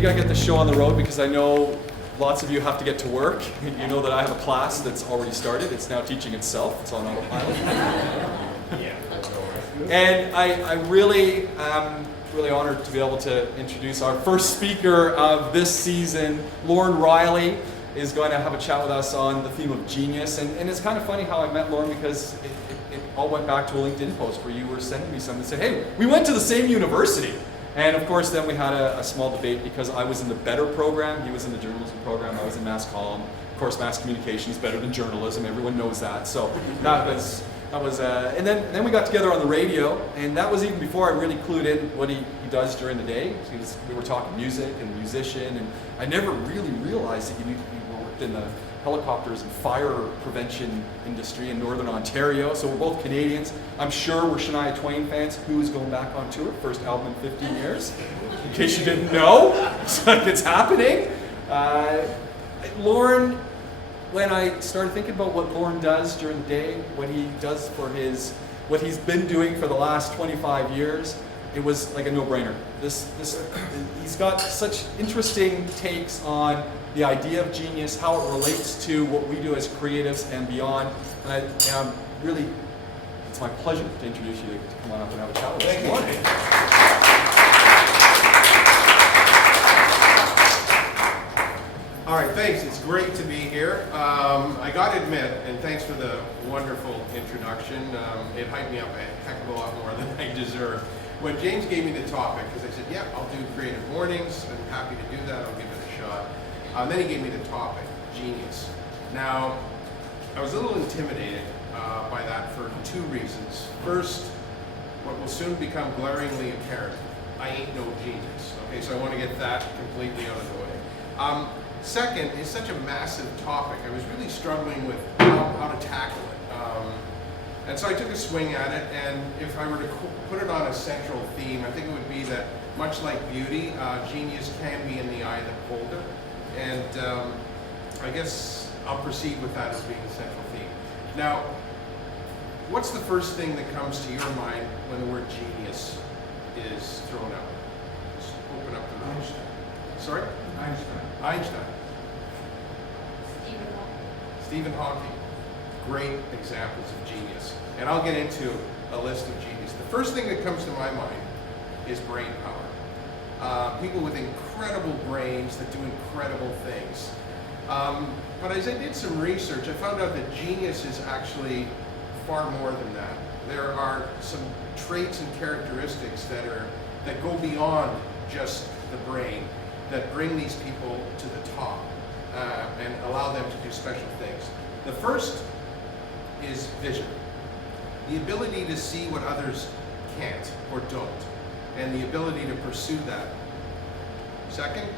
we got to get the show on the road because I know lots of you have to get to work. You know that I have a class that's already started. It's now teaching itself. It's on autopilot. And I really am really honored to be able to introduce our first speaker of this season. Lorne Riley is going to have a chat with us on the theme of genius. And it's kind of funny how I met Lorne because it all went back to a LinkedIn post where you were sending me something that said, hey, we went to the same university. And of course, then we had a small debate because I was in the better program, he was in the journalism program, I was in mass comm. Of course, mass communication is better than journalism, everyone knows that. So that was and then we got together on the radio, and that was even before I really clued in what he does during the day. We were talking music and musician, and I never really realized that he worked in the helicopters and fire prevention industry in Northern Ontario. So we're both Canadians. I'm sure we're Shania Twain fans. Who's going back on tour? First album in 15 years. In case you didn't know, it's happening. Lorne, when I started thinking about what Lorne does during the day, what he does for what he's been doing for the last 25 years, it was like a no-brainer. He's got such interesting takes on the idea of genius, how it relates to what we do as creatives and beyond. And I'm really, it's my pleasure to introduce you to come on up and have a chat with us. Thank you. All right, thanks. It's great to be here. I got to admit, and thanks for the wonderful introduction. It hyped me up a heck of a lot more than I deserve. When James gave me the topic, because I said, yeah, I'll do Creative Mornings. I'm happy to do that. I'll give it a shot. Then he gave me the topic, genius. Now, I was a little intimidated by that for two reasons. First, what will soon become glaringly apparent, I ain't no genius. Okay, so I want to get that completely out of the way. Second, it's such a massive topic. I was really struggling with how to tackle it. And so I took a swing at it, and if I were to put it on a central theme, I think it would be that, much like beauty, genius can be in the eye of the beholder. And I guess I'll proceed with that as being the central theme. Now, what's the first thing that comes to your mind when the word genius is thrown out? Just open up the room. Sorry? Einstein. Stephen Hawking. Great examples of genius. And I'll get into a list of genius. The first thing that comes to my mind is brain power. People with incredible brains that do incredible things. But as I did some research, I found out that genius is actually far more than that. There are some traits and characteristics that go beyond just the brain, that bring these people to the top and allow them to do special things. The first is vision. The ability to see what others can't or don't, and the ability to pursue that. Second,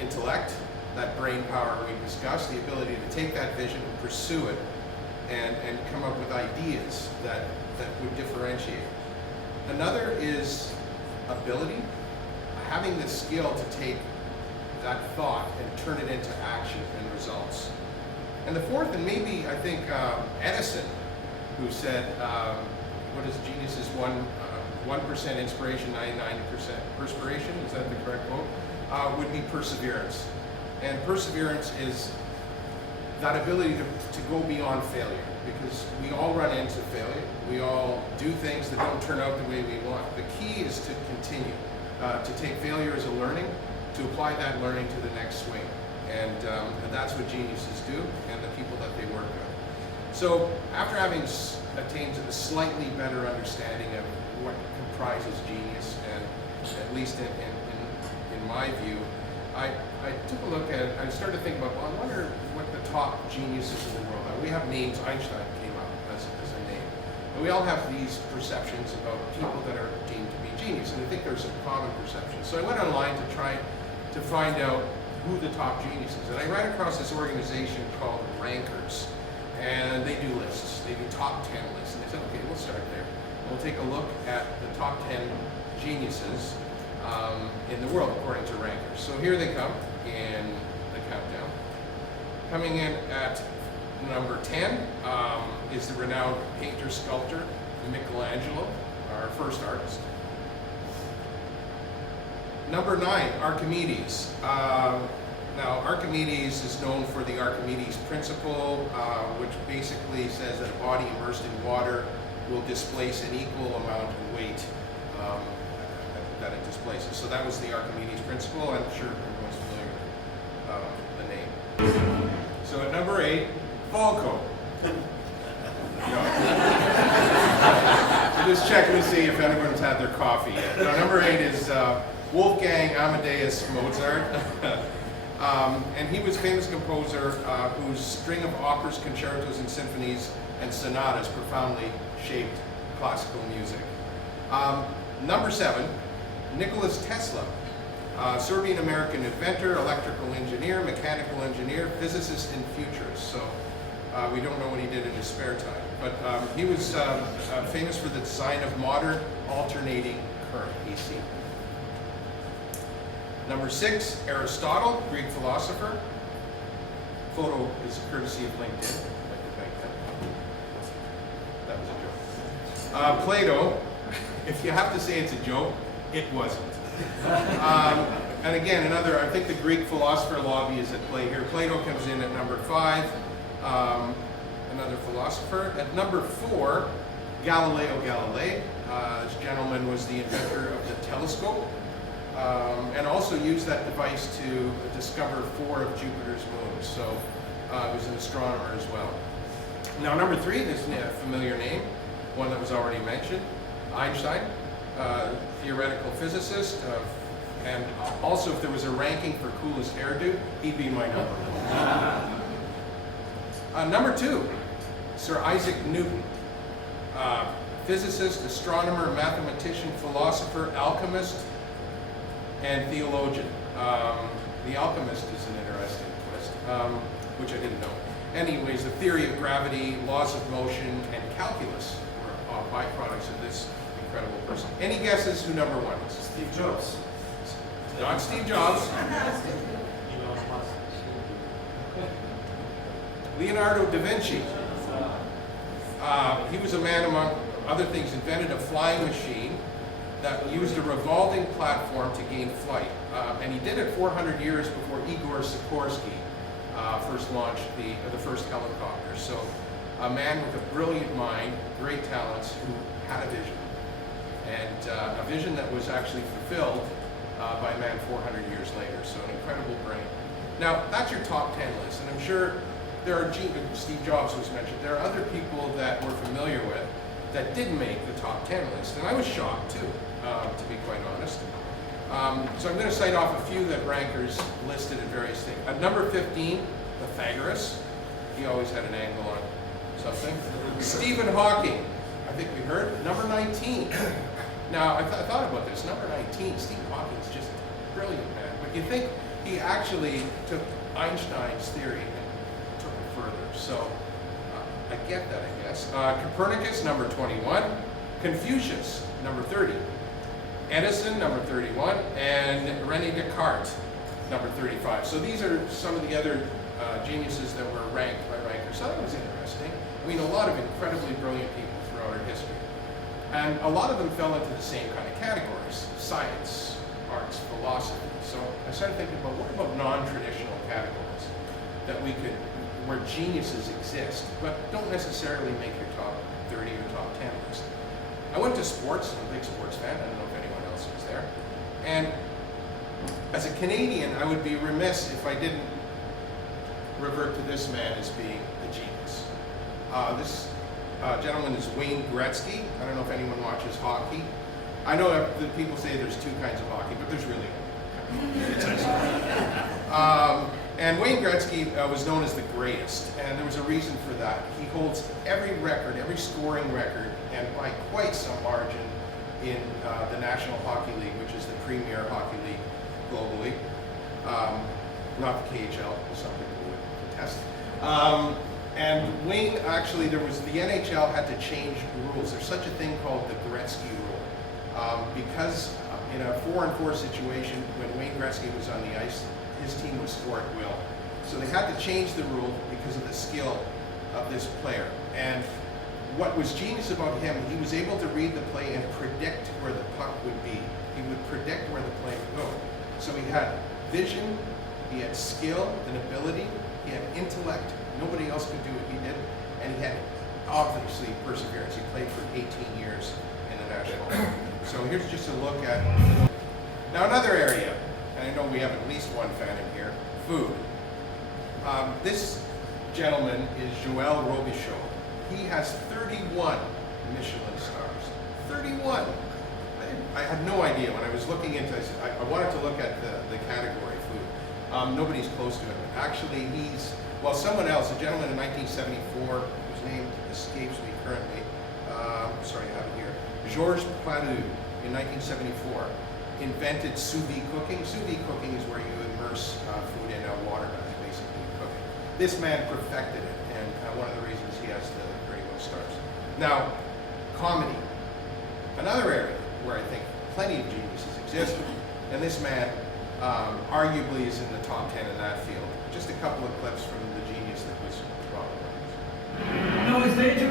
intellect, that brain power we discussed, the ability to take that vision and pursue it and come up with ideas that would differentiate. Another is ability, having the skill to take that thought and turn it into action and results. And the fourth, and maybe I think Edison, who said, what is genius is 1% inspiration, 99% perspiration, is that the correct quote? Would be perseverance. And perseverance is that ability to go beyond failure, because we all run into failure. We all do things that don't turn out the way we want. The key is to continue, to take failure as a learning, to apply that learning to the next swing. And that's what geniuses do, and the people that they work with. So after having attained a slightly better understanding of what comprises genius, and at least in my view, I took a look at, I started thinking about, well, I wonder what the top geniuses in the world are. We have names. Einstein came up as a name. And we all have these perceptions about people that are deemed to be genius, and I think there's some common perceptions. So I went online to try to find out who the top genius is. And I ran across this organization called Rankers, and they do lists. They do top 10 lists. And I said, okay, we'll start there. We'll take a look at the top 10 geniuses in the world according to Rankers. So here they come in the countdown. Coming in at number 10 is the renowned painter-sculptor Michelangelo, our first artist. Number 9, Archimedes. Now, Archimedes is known for the Archimedes principle, which basically says that a body immersed in water will displace an equal amount of weight that it displaces. So that was the Archimedes principle. I'm sure everyone's familiar with the name. So at number 8, Falco. So just checking to see if anyone's had their coffee yet. No, number 8 is Wolfgang Amadeus Mozart. And he was a famous composer whose string of operas, concertos, and symphonies and sonatas profoundly shaped classical music. Number 7, Nicholas Tesla, Serbian-American inventor, electrical engineer, mechanical engineer, physicist, and futurist. So we don't know what he did in his spare time, but he was famous for the design of modern alternating current, AC. Number 6, Aristotle, Greek philosopher. Photo is courtesy of LinkedIn. I'd like to thank them. That was a joke. Plato, if you have to say it's a joke, it wasn't. And again, another, I think the Greek philosopher lobby is at play here. Plato comes in at number 5, another philosopher. At number 4, Galileo Galilei. This gentleman was the inventor of the telescope. And also used that device to discover 4 of Jupiter's moons. So he was an astronomer as well. Now number 3, this is a familiar name, one that was already mentioned, Einstein, theoretical physicist, and also if there was a ranking for coolest hairdo, he'd be my number 1. Number 2, Sir Isaac Newton, physicist, astronomer, mathematician, philosopher, alchemist, and theologian. The alchemist is an interesting twist, which I didn't know. Anyways, the theory of gravity, laws of motion, and calculus were all byproducts of this incredible person. Any guesses who number 1 is? Steve Jobs. Not Steve Jobs. Leonardo da Vinci. He was a man, among other things, invented a flying machine that used a revolving platform to gain flight. And he did it 400 years before Igor Sikorsky first launched the first helicopter. So a man with a brilliant mind, great talents, who had a vision. And a vision that was actually fulfilled by a man 400 years later. So an incredible brain. Now, that's your top 10 list. And I'm sure there are, Steve Jobs was mentioned, there are other people that we're familiar with that didn't make the top 10 list. And I was shocked too, to be quite honest. So I'm going to cite off a few that rankers listed at various things. At number 15, Pythagoras. He always had an angle on something. Stephen Hawking, I think we heard. Number 19. Now, I thought about this. Number 19, Stephen Hawking is just a brilliant man. But you think he actually took Einstein's theory and took it further. So I get that, I guess. Copernicus, number 21. Confucius, number 30. Edison, number 31. And René Descartes, number 35. So these are some of the other geniuses that were ranked by rankers. So that was interesting. I mean, a lot of incredibly brilliant people throughout our history. And a lot of them fell into the same kind of categories: science, arts, philosophy. So I started thinking about, what about non-traditional categories that we could, where geniuses exist, but don't necessarily make your top 30 or top 10 list. I went to sports. I'm a big sports fan. I don't know if anyone else was there. And as a Canadian, I would be remiss if I didn't revert to this man as being a genius. This gentleman is Wayne Gretzky. I don't know if anyone watches hockey. I know that people say there's 2 kinds of hockey, but there's really only. And Wayne Gretzky was known as the greatest, and there was a reason for that. He holds every record, every scoring record, and by quite some margin in the National Hockey League, which is the premier hockey league globally. Not the KHL, as some people would contest. And Wayne, actually, the NHL had to change rules. There's such a thing called the Gretzky rule. Because in a 4-on-4 situation, when Wayne Gretzky was on the ice, his team would score at will. So they had to change the rule because of the skill of this player. And what was genius about him, he was able to read the play and predict where the puck would be. He would predict where the play would go. So he had vision, he had skill and ability, he had intellect. Nobody else could do what he did. And he had, obviously, perseverance. He played for 18 years in the National League. So here's just a look at, now another area, and I know we have at least one fan in here, food. This gentleman is Joël Robichaud. He has 31 Michelin stars. 31! I had no idea when I was looking into it. I wanted to look at the category food. Nobody's close to him. Actually, someone else, a gentleman in 1974, whose name escapes me currently. Sorry, I have it here. Georges Planoux, in 1974, invented sous vide cooking. Sous vide cooking is where you immerse food in a water bath, basically, you cook it. This man perfected it, and one of the reasons he has the 31 stars. Now, comedy. Another area where I think plenty of geniuses exist, and this man arguably is in the top 10 in that field. Just a couple of clips from the genius that was Robin Williams. No,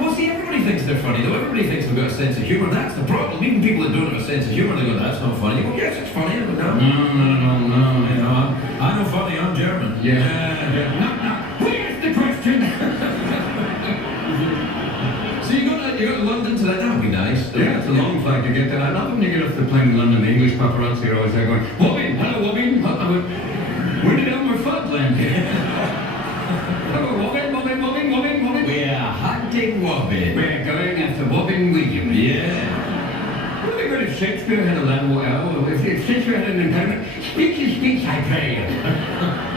well, see, everybody thinks they're funny, though. Everybody thinks they've got a sense of humor. That's the problem. Even people that don't have a sense of humor, they go, that's not funny. You go, yes, it's funny. I go, no. You know, I'm not funny, I'm German. Yeah. Where's the question? So you go to London today, that would be nice. Yeah, it's a long flight to get there. I love when you get off the plane in London, the English paparazzi are always there going, Wobbin, hello Wobbin. Where did Elmer Fudd land here? Hello Wobbin. We're hunting Wobbin. We're going after Wobbin Williams. Yeah. Would it be good if Shakespeare had a level L? If Shakespeare had an impediment? Speech, I pray.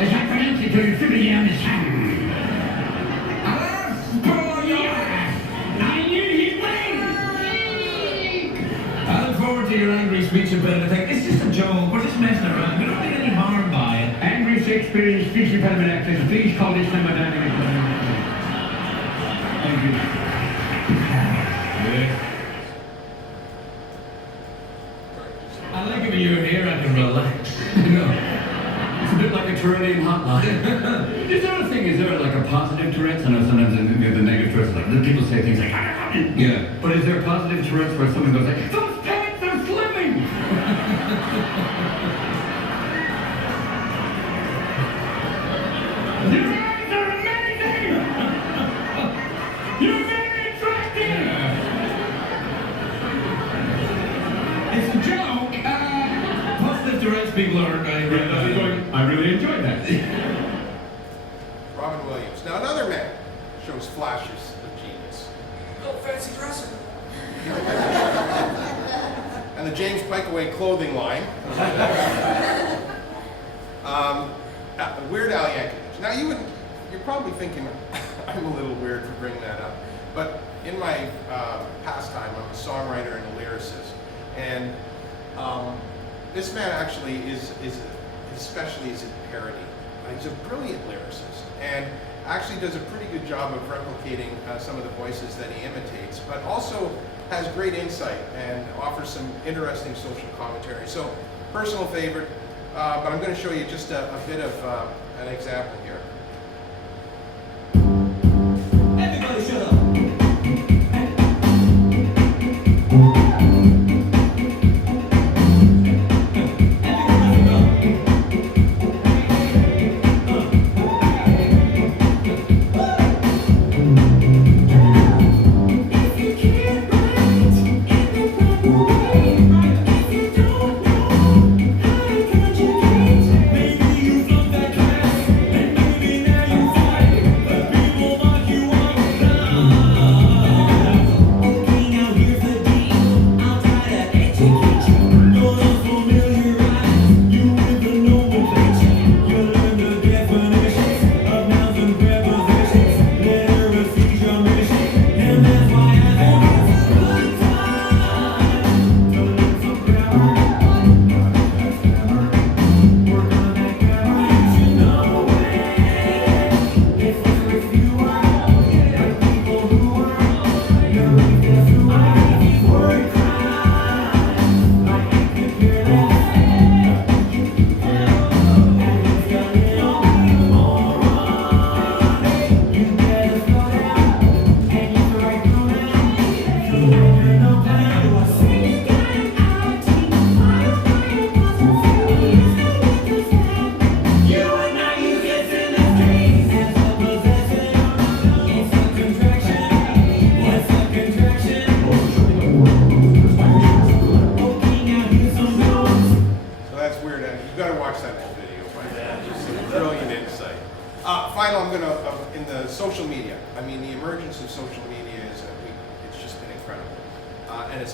As I pronounce it to you, through the understand. I look forward to your angry speech impediment. It's just a joke. We're just messing around. We don't mean any harm by it. Angry Shakespearean speech impediment actors, please call this number down. Thank you. I like it when you're here, I can relax. It's a bit like a Tourettean hotline. Is there a thing, is there like a positive Tourette's? I know sometimes the negative Tourette's, like the people say things like, yeah. But is there positive Tourette's where someone goes like, those pants are slimming? Your eyes are amazing! You're very attractive! It's a joke. Positive Tourette's people are I really enjoyed that. Robin Williams. Now another man shows flashes of genius. Oh, fancy dresser. And the James Pikeway clothing line. Weird Al Yankovic. Now you're probably thinking I'm a little weird for bringing that up, but in my pastime, I'm a songwriter and a lyricist, and this man actually is his specialty is in parody. He's a brilliant lyricist, and actually does a pretty good job of replicating some of the voices that he imitates, but also has great insight and offers some interesting social commentary. So, personal favorite, but I'm going to show you just a bit of an example here. Everybody shut up. Maybe you flunk that class, and maybe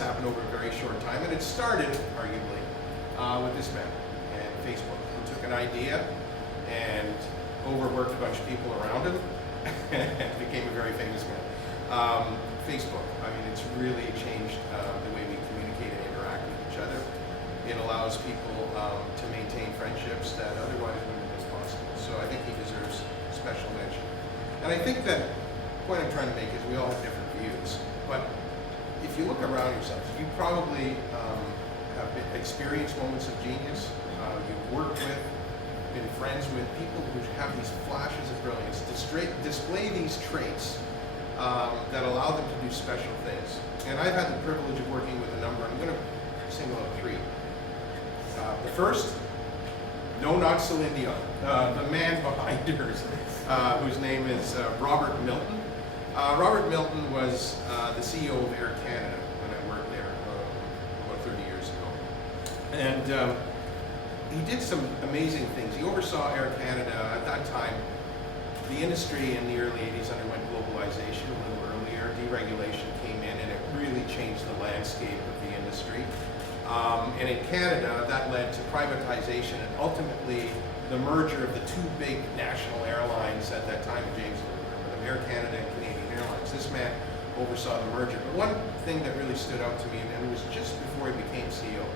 happened over a very short time, and it started, arguably, with this man and Facebook, who took an idea and overworked a bunch of people around him and became a very famous man. Facebook, I mean, it's really changed the way we communicate and interact with each other. It allows people to maintain friendships that otherwise wouldn't have been possible. So I think he deserves special mention. And I think that the point I'm trying to make is we all have different views. But if you look around yourselves, you probably have experienced moments of genius. You've worked with, been friends with people who have these flashes of brilliance, display these traits that allow them to do special things. And I've had the privilege of working with a number. I'm going to single out three. The first, no, not Celine Dion, the man behind hers, whose name is Robert Milton. Robert Milton was the CEO of Air Canada when I worked there about 30 years ago. And he did some amazing things. He oversaw Air Canada. At that time, the industry in the early 80s underwent globalization a little earlier. Deregulation came in and it really changed the landscape of the industry. And in Canada, that led to privatization and ultimately the merger of the two big national airlines at that time, James will remember them, Air Canada and Canadian Airlines. This man oversaw the merger. But one thing that really stood out to me, and it was just before he became CEO,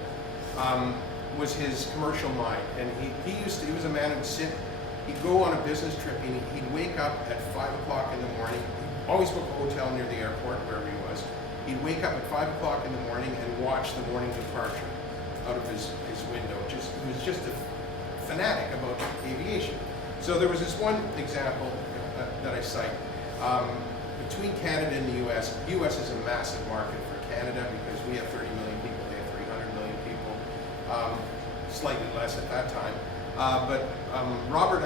was his commercial mind. And he was a man who'd sit, he'd go on a business trip and he'd wake up at 5 o'clock in the morning, he'd always book a hotel near the airport, wherever he was. He'd wake up at 5 o'clock in the morning and watch the morning departure out of his window. He was just a fanatic about aviation. So there was this one example that I cite. Between Canada and the U.S., the U.S. is a massive market for Canada because we have 30 million people, they have 300 million people, slightly less at that time. But Robert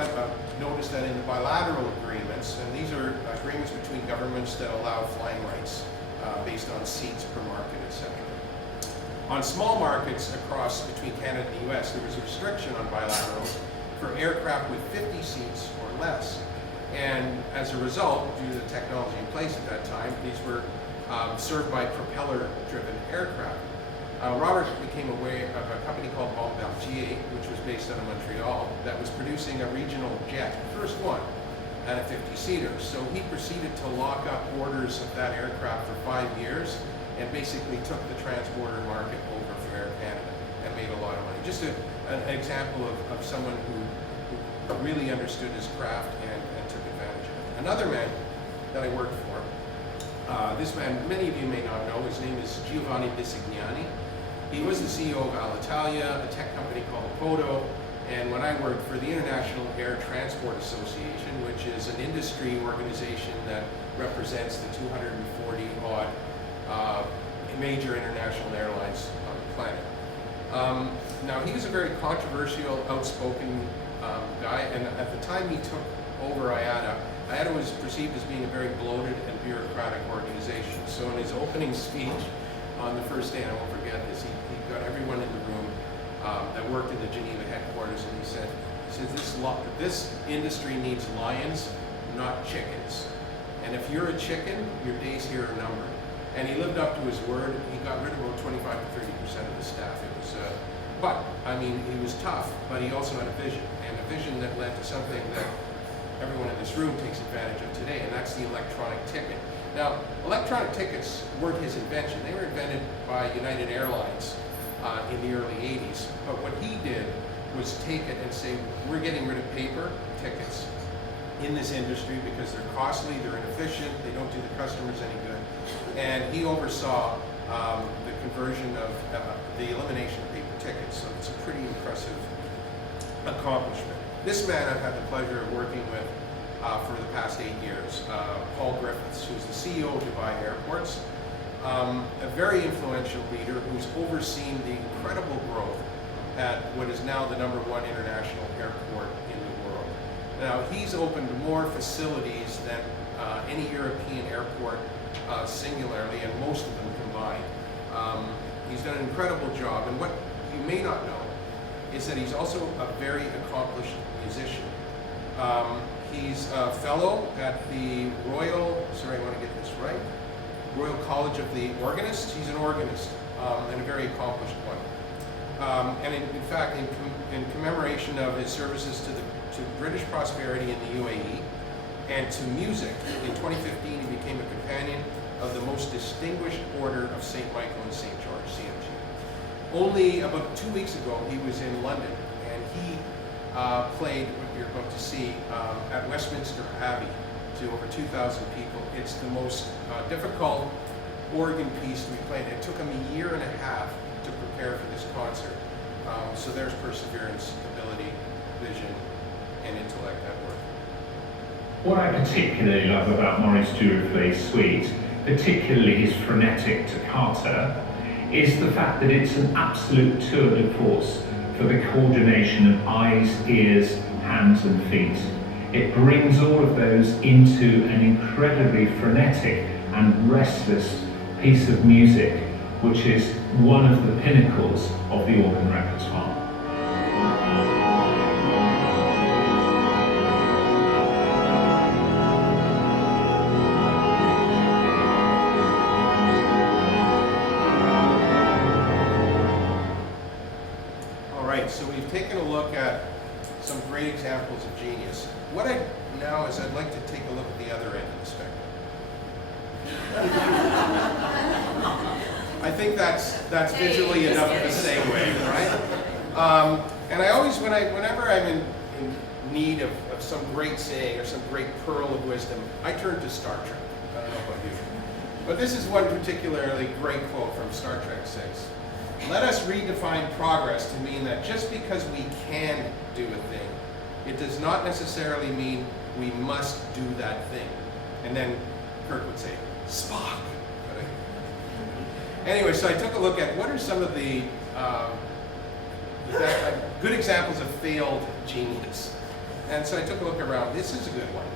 noticed that in the bilateral agreements, and these are agreements between governments that allow flying rights based on seats per market, etc. On small markets across between Canada and the U.S., there was a restriction on bilaterals for aircraft with 50 seats or less. And as a result, due to the technology in place at that time, these were served by propeller-driven aircraft. Robert became aware of a company called Bombardier, which was based out of Montreal, that was producing a regional jet, the first one, at a 50-seater. So he proceeded to lock up orders of that aircraft for 5 years and basically took the transborder market over for Air Canada and made a lot of money. Just an example of someone who really understood his craft and took advantage of it. Another man that I worked for, this man, many of you may not know, his name is Giovanni Bisignani. He was the CEO of Alitalia, a tech company called Poto, and when I worked for the International Air Transport Association, which is an industry organization that represents the 240 odd major international airlines on the planet. Now he was a very controversial, outspoken guy, and at the time he took over IATA was perceived as being a very bloated and bureaucratic organization. So in his opening speech on the first day, and I won't forget this, he got everyone in the room that worked in the Geneva headquarters, and he said this industry needs lions, not chickens. And if you're a chicken, your days here are numbered. And he lived up to his word. He got rid of about 25 to 30% of the staff. It was, but I mean, he was tough, but he also had a vision, and a vision that led to something that everyone in this room takes advantage of today, and that's the electronic ticket. Now, electronic tickets weren't his invention. They were invented by United Airlines in the early 80s. But what he did was take it and say, we're getting rid of paper tickets in this industry because they're costly, they're inefficient, they don't do the customers any good. And he oversaw the conversion of the elimination of paper tickets. So it's a pretty impressive accomplishment. This man I've had the pleasure of working with for the past 8 years, Paul Griffiths, who's the CEO of Dubai Airports, a very influential leader who's overseen the incredible growth at what is now the #1 international airport in the world. Now, he's opened more facilities than any European airport singularly, and most of them combined. He's done an incredible job, and what you may not know is that he's also a very accomplished musician. He's a fellow at the Royal, sorry, I want to get this right, Royal College of the Organists. He's an organist and a very accomplished one. And in fact, in commemoration of his services to British prosperity in the UAE and to music, in 2015 he became a companion of the most distinguished order of St. Michael and St. George, CMG. Only about 2 weeks ago he was in London, and he played what you're about to see at Westminster Abbey to over 2,000 people. It's the most difficult organ piece to be played. It took him a year and a half to prepare for this concert. So there's perseverance, ability, vision, and intellect at work. What I particularly love about Maurice Duruflé's suite, particularly his frenetic toccata, is the fact that it's an absolute tour de force for the coordination of eyes, ears, hands and feet. It brings all of those into an incredibly frenetic and restless piece of music, which is one of the pinnacles of the organ repertoire. All right, so we've taken a look at some great examples of genius. What I'd like to take a look at the other end of the spectrum. I think that's visually enough of a segue, right? And I always, whenever I'm in need of some great saying or some great pearl of wisdom, I turn to Star Trek. I don't know about you. But this is one particularly great quote from Star Trek 6. Let us redefine progress to mean that just because we can do a thing, it does not necessarily mean we must do that thing. And then Kirk would say, Spock. Anyway, so I took a look at what are some of the good examples of failed genius. And so I took a look around. This is a good one.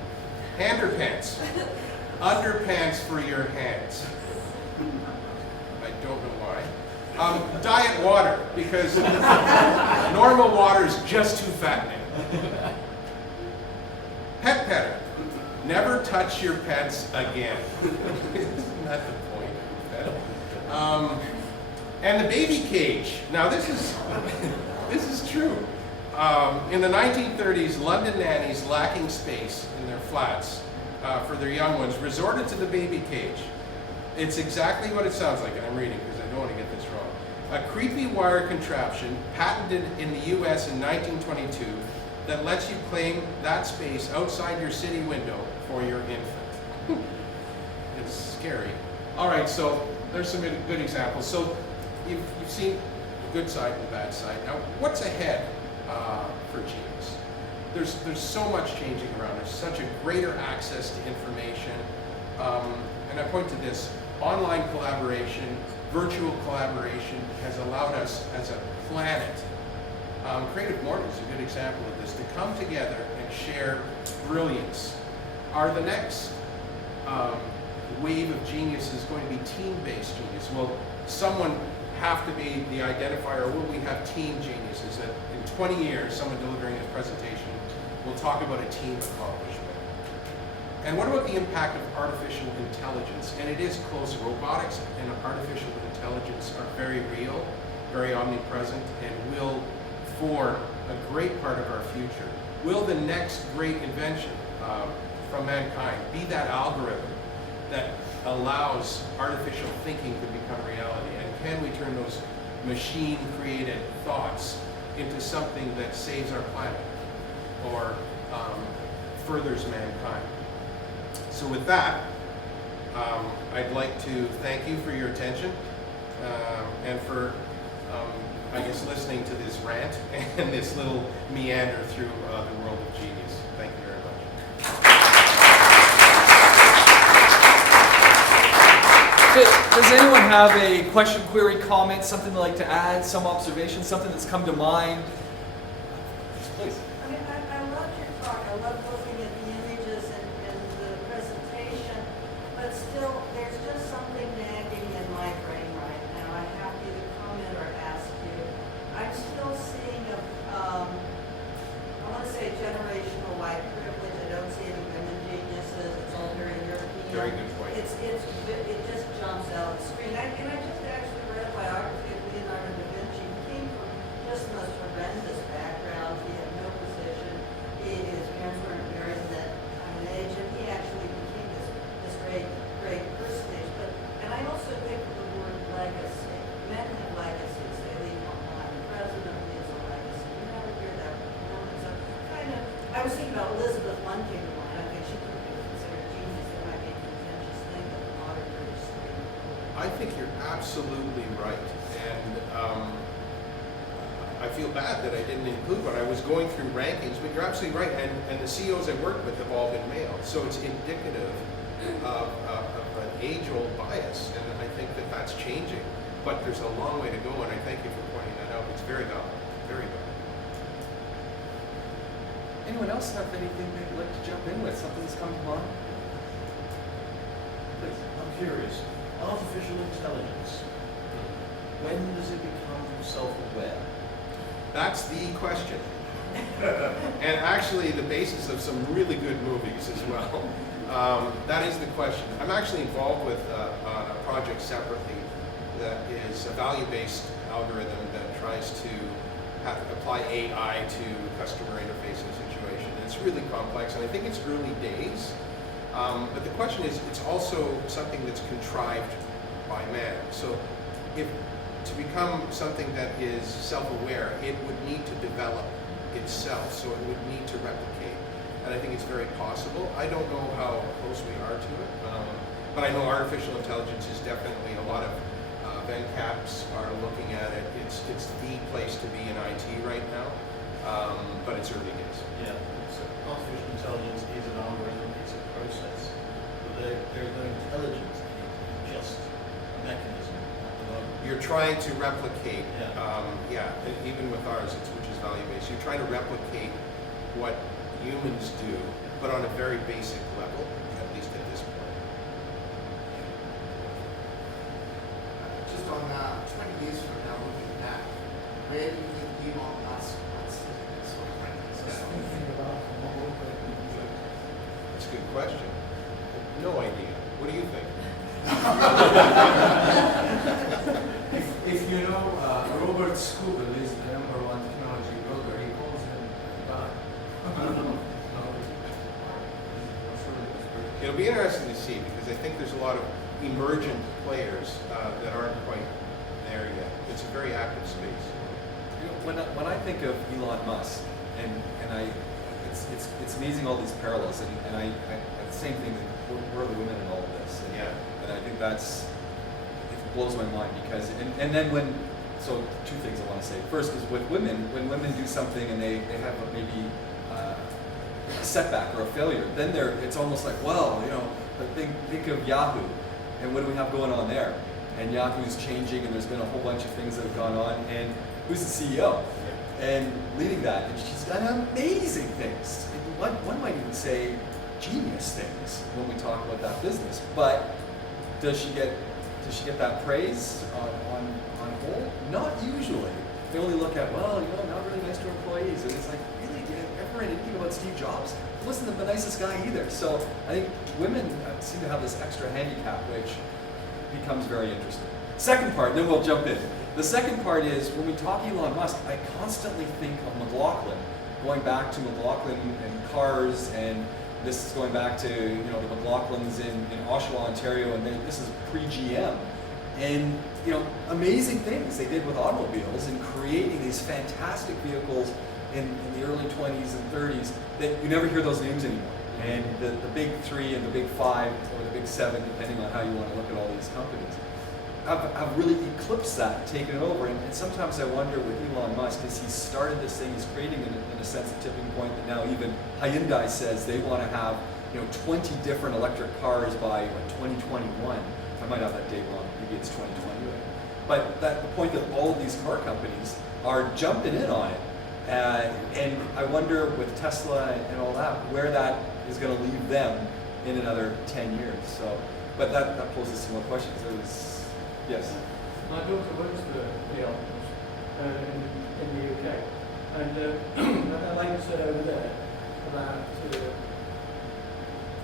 Handerpants. Underpants for your hands. I don't know why. Diet water, because normal water is just too fattening. Pet petter. Never touch your pets again. Isn't that the point? And the baby cage. Now this is true. In the 1930s, London nannies lacking space in their flats for their young ones resorted to the baby cage. It's exactly what it sounds like, and I'm reading because I don't want to get this wrong. A creepy wire contraption patented in the US in 1922 that lets you claim that space outside your city window for your infant. It's scary. All right, so there's some good examples. So you've seen the good side and the bad side. Now, what's ahead for genius? There's so much changing around. There's such a greater access to information. And I point to this. Online collaboration, virtual collaboration has allowed us as a planet, CreativeMornings is a good example of this, to come together and share brilliance. Are the next wave of genius is going to be team-based genius? Will someone have to be the identifier, or will we have team geniuses that in 20 years, someone delivering this presentation will talk about a team accomplishment? And what about the impact of artificial intelligence? And it is close. Robotics and artificial intelligence are very real, very omnipresent, and will form a great part of our future. Will the next great invention from mankind be that algorithm that allows artificial thinking to become reality? And can we turn those machine-created thoughts into something that saves our planet or furthers mankind? So with that, I'd like to thank you for your attention and for, I guess, listening to this rant and this little meander through the world of genius. Thank you very much. Does anyone have a question, query, comment, something they'd like to add, some observation, something that's come to mind? Please. I mean, I love your talk. I love looking at the images and the presentation, but still, there's just something nagging in my brain right now. I have to either comment or ask you. I'm still seeing I want to say generational white privilege. I don't see any women geniuses. It's all very European. Very good point. It just I was thinking about Elizabeth Lunking one. I think she could be considered genius. There might be a contentious thing, but the modern British thing. I think you're absolutely right, and I feel bad that I didn't include one. I was going through rankings, but you're absolutely right, and the CEOs I work with have all been male, so it's indicative of an age-old bias, and I think that that's changing, but there's a long way to go, and I thank you for pointing that out. It's very valid, very valid. Anyone else have anything they'd like to jump in with? Something that's come to mind? Please. I'm curious. Artificial intelligence. When does it become self-aware? That's the question. And actually the basis of some really good movies as well. That is the question. I'm actually involved with on a project separately that is a value-based algorithm that tries to apply AI to customer interfacing situation. And it's really complex, and I think it's early days. But the question is, it's also something that's contrived by man. So if to become something that is self-aware, it would need to develop itself, so it would need to replicate. And I think it's very possible. I don't know how close we are to it, but I know artificial intelligence is definitely a lot of VenCaps are looking at it. It's the place to be in IT right now, but it's early days. Yeah, so artificial intelligence is an algorithm, it's a process. But there is no intelligence in it, it's just a mechanism at the moment. You're trying to replicate, Yeah. even with ours, which is value-based, you're trying to replicate what humans do, but on a very basic level, at least at this point. Just on 20 years from now, looking back, where do you think Elon Musk wants to sort of rank himself? That's a good question. No idea. What do you think? If you know, Robert Scoble is the #1 technology blogger. He calls him God. It'll be interesting to see, because I think there's a lot of emergent players that aren't quite there yet. It's a very active space. You know, when I think of Elon Musk, and it's amazing all these parallels, and I the same thing. Where are the women in all of this? And, Yeah. and I think it blows my mind because and then so two things I want to say. First is with women, when women do something and they have maybe a setback or a failure, then it's almost like, well, you know, but think of Yahoo, and what do we have going on there? And Yahoo's changing, and there's been a whole bunch of things that have gone on, and who's the CEO? And leading that, and she's done amazing things. One might even say genius things when we talk about that business. But does she get that praise on whole? Not usually. They only look at, well, you know, not really nice to employees, and it's like, really, did you ever read anything about Steve Jobs? He wasn't the nicest guy either. So I think women seem to have this extra handicap, which becomes very interesting. Second part, then we'll jump in. The second part is, when we talk Elon Musk, I constantly think of McLaughlin, going back to McLaughlin and cars, and this is going back to, you know, the McLaughlins in Oshawa, Ontario, and then this is pre-GM. And, you know, amazing things they did with automobiles and creating these fantastic vehicles in the early 20s and 30s that you never hear those names anymore. And the big three and the big five, or the big seven, depending on how you want to look at all these companies, have really eclipsed that, taken it over. And sometimes I wonder with Elon Musk, as he started this thing, he's creating in a sense a tipping point that now even Hyundai says they want to have, you know, 20 different electric cars by 2021. I might have that date wrong, maybe it's 2020. But the point that all of these car companies are jumping in on it. And I wonder with Tesla and all that, where that is going to leave them in another 10 years. So, but that poses some more questions. Yes. My daughter works for the Alpines in the UK, and like you said over there about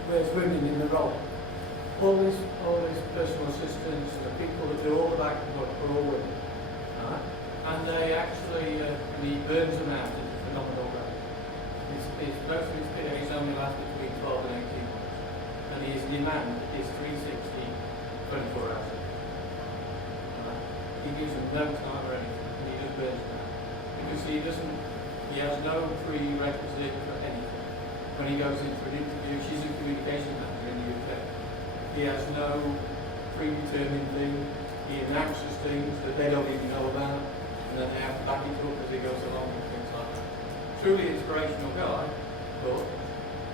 where's women in the role. All these personal assistants and the people that do all the back work are all women, right? And they actually he burns them out at a phenomenal rate. Most of his PAs only last between 12 and 18 months, and his demand is 360, 24 hours. He gives them no time or anything, and he just burns them out. Because he has no prerequisite for anything. when he goes into an interview, she's a communication manager in the UK. He has no predetermined thing. He announces things that they don't even know about, and then they have to back it up as he goes along and things like that. Truly inspirational guy, but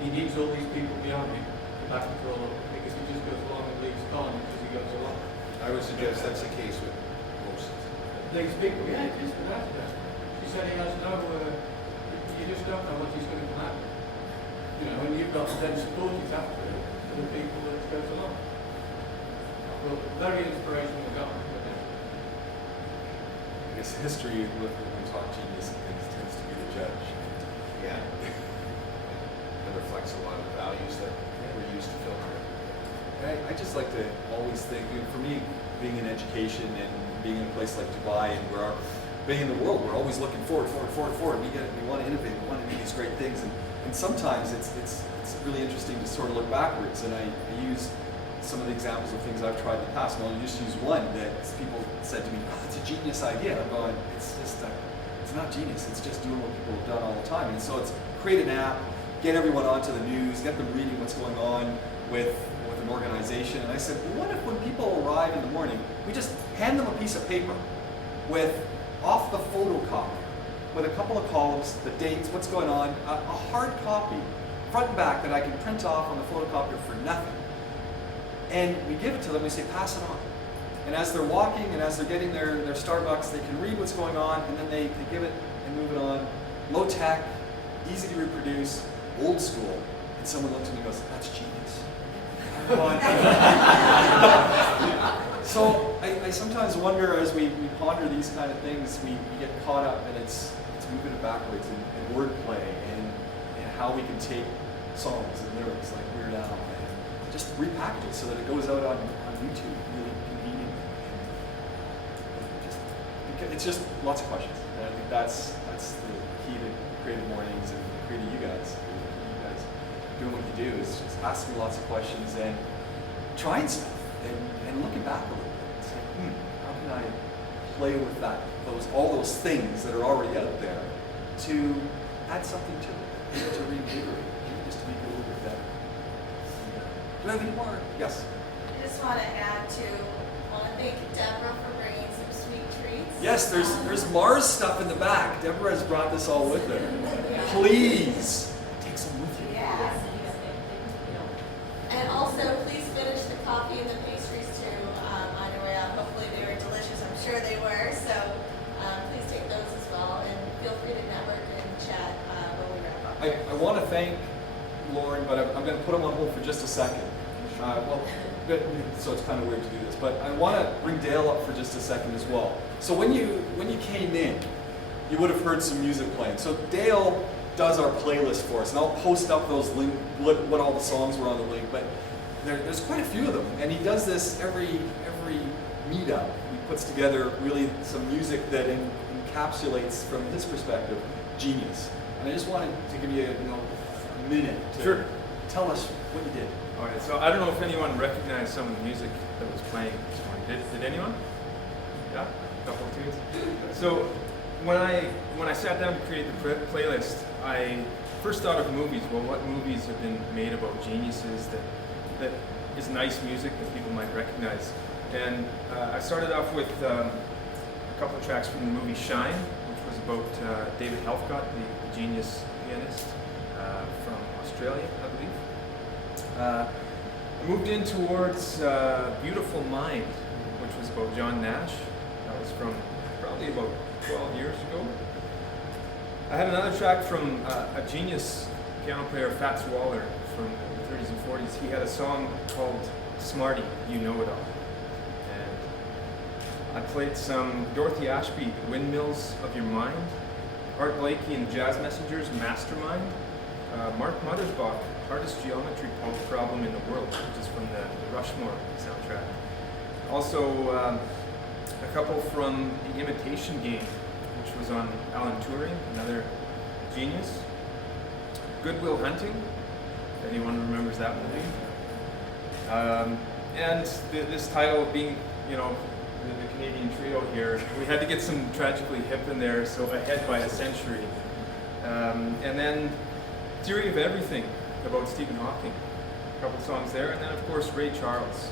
he needs all these people behind him to back it all up, because he just goes along and leaves time as he goes along. I would suggest that's the case with most. These people, yeah, it is without a doubt. She said he has no, you just don't know what he's going to come out with. You know, and you've got to then support it after for the people that goes along. Well, very inspirational guy. I guess history, when we talk genius, tends to be the judge. Yeah. It reflects a lot of the values that we're used to filtering. I just like to always think, for me, being in education and being in a place like Dubai and where being in the world, we're always looking forward. We want to innovate, we want to do these great things, and sometimes it's really interesting to sort of look backwards. And I use some of the examples of things I've tried in the past, and I'll just use one that people said to me, "Oh, it's a genius idea." And I'm going, it's not genius. It's just doing what people have done all the time. And so it's create an app, get everyone onto the news, get them reading what's going on with an organization. And I said, well, what if when people arrive in the morning, we just hand them a piece of paper with off the photocopy, with a couple of columns, the dates, what's going on, a hard copy, front and back, that I can print off on the photocopier for nothing. And we give it to them, we say, pass it on. And as they're walking and as they're getting their Starbucks, they can read what's going on, and then they give it and move it on. Low tech, easy to reproduce, old school. And someone looks at me and goes, that's genius. So I sometimes wonder, as we ponder these kind of things, we get caught up and it's moving it backwards in wordplay and how we can take songs and lyrics like Weird Al and just repackage it so that it goes out on YouTube really conveniently. It's just lots of questions. And I think that's the key to Creative Mornings and creating you guys. You guys doing what you do is just asking lots of questions and trying stuff and looking back a little bit and saying, how can I play with all those things that are already out there to add something to it, to reinvigorate, just to make it a little bit better. Do I have any more? Yes. I just want to thank Deborah for bringing some sweet treats. Yes, there's Mars stuff in the back. Deborah has brought this all with her. Please take some with you. Yes. And also, please finish the coffee and the pastries too on your way out. Hopefully they were delicious. I'm sure they were. So please take those as well. And feel free to network and chat when we wrap up. I want to thank Lorne, but I'm going to put him on hold for just a second. So it's kind of weird to do this, but I want to bring Dale up for just a second as well. So when you came in, you would have heard some music playing. So Dale does our playlist for us, and I'll post up those link, what all the songs were on the link. But there's quite a few of them, and he does this every meetup. He puts together really some music that encapsulates, from his perspective, genius. And I just wanted to give you a minute to tell us what you did. All right, so I don't know if anyone recognized some of the music that was playing this morning. Did anyone? Yeah, a couple of tunes. So when I sat down to create the playlist, I first thought of movies. Well, what movies have been made about geniuses that is nice music that people might recognize? And I started off with a couple of tracks from the movie Shine, which was about David Helfgott, the genius pianist from Australia, I believe. I moved in towards Beautiful Mind, which was about John Nash. That was from probably about 12 years ago. I had another track from a genius piano player, Fats Waller, from the 30s and 40s. He had a song called Smarty, You Know It All. And I played some Dorothy Ashby, The Windmills of Your Mind, Art Blakey and the Jazz Messengers, Mastermind, Mark Mothersbach, Hardest Geometry Problem in the World, which is from the Rushmore soundtrack. Also, a couple from The Imitation Game, which was on Alan Turing, another genius. Good Will Hunting, if anyone remembers that movie. And this title being, the Canadian trio here, we had to get some Tragically Hip in there, so Ahead by a Century. And then Theory of Everything about Stephen Hawking. A couple songs there, and then of course Ray Charles,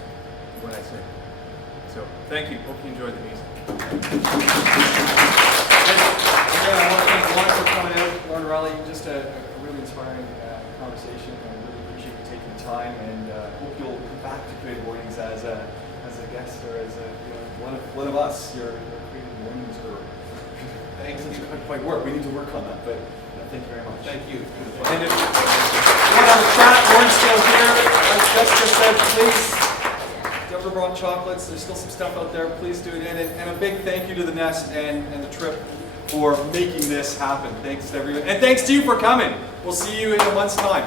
What I Say. So thank you. Hope you enjoyed the music. Again, I want to thank Lorne for coming out. Lorne Riley, just a really inspiring conversation. I really appreciate you taking the time, and hope you'll come back to Creative Mornings as a guest or as one of us, your Creative Mornings group. Thanks. It doesn't quite work. We need to work on that, but thank you very much. Thank you. And if you want to have a chat, Lorne's still here. As Jessica said, please. If you ever brought chocolates, there's still some stuff out there. Please do it in. And a big thank you to the Nest and the trip for making this happen. Thanks to everyone. And thanks to you for coming. We'll see you in a month's time.